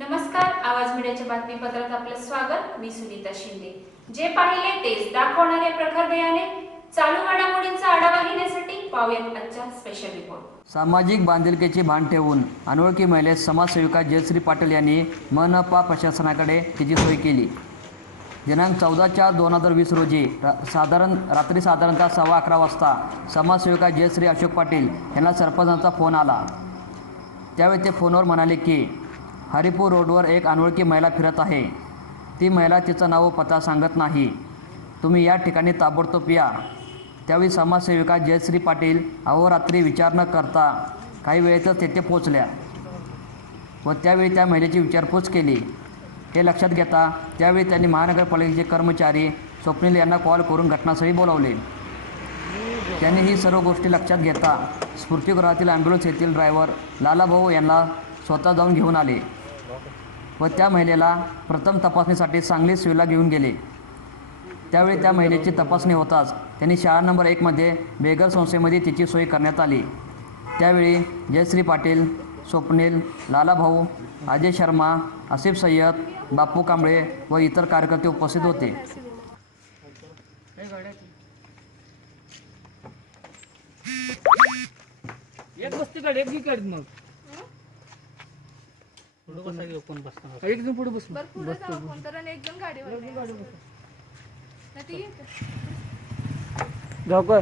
नमस्कार आवाज मीडियाच्या बातमीपत्रात आपलं स्वागत. मी सुनीता शिंदे. जे पाहिले तेच दाखवणारे प्रखर दयाने चालू घडामोडींचा आढावा घेण्यासाठी पाहूयात आजचा स्पेशल रिपोर्ट सामाजिक बांधिलकीची भान ठेवून अनोळखी महिलेस समाजसेविका जयश्री पाटील यांनी मनपा प्रशासनाकडे तिची सोय केली. दिनांक चौदा चार दोन हजार वीस रोजी रा साधारण रात्री साधारणतः सव्वा अकरा वाजता समाजसेविका जयश्री अशोक पाटील यांना सरपंचांचा फोन आला. त्यावेळी ते फोनवर म्हणाले की हरिपूर रोडवर एक अनोळखी महिला फिरत आहे. ती महिला तिचं नाव पत्ता सांगत नाही. तुम्ही या ठिकाणी ताबडतोब या. त्यावेळी समाजसेविका जयश्री पाटील अहोरात्री विचार न करता काही वेळेतच तेथे पोचल्या व त्यावेळी त्या महिलेची विचारपूस केली. हे लक्षात घेता त्यावेळी त्यांनी महानगरपालिकेचे कर्मचारी स्वप्नील यांना कॉल करून घटनास्थळी बोलावले. त्यांनी ही सर्व गोष्टी लक्षात घेता स्फूर्तिगृहातील ॲम्ब्युलन्स येथील ड्रायव्हर लालाभाऊ यांना स्वतः जाऊन घेऊन आले. व त्या महिलेला प्रथम तपासणीसाठी सांगली सिव्हिलला घेऊन गेले. त्यावेळी त्या महिलेची तपासणी होताच त्यांनी शाळा नंबर एकमध्ये बेगर संस्थेमध्ये तिची सोय करण्यात आली. त्यावेळी जयश्री पाटील स्वप्नील लालाभाऊ अजय शर्मा आसिफ सय्यद बापू कांबळे व इतर कार्यकर्ते उपस्थित होते. एक बसते एक मग. एक जण पुढे बस बर पुढे जाऊ फोन तर आणि एक जण गाडीवर नाही. ना ती जाऊ का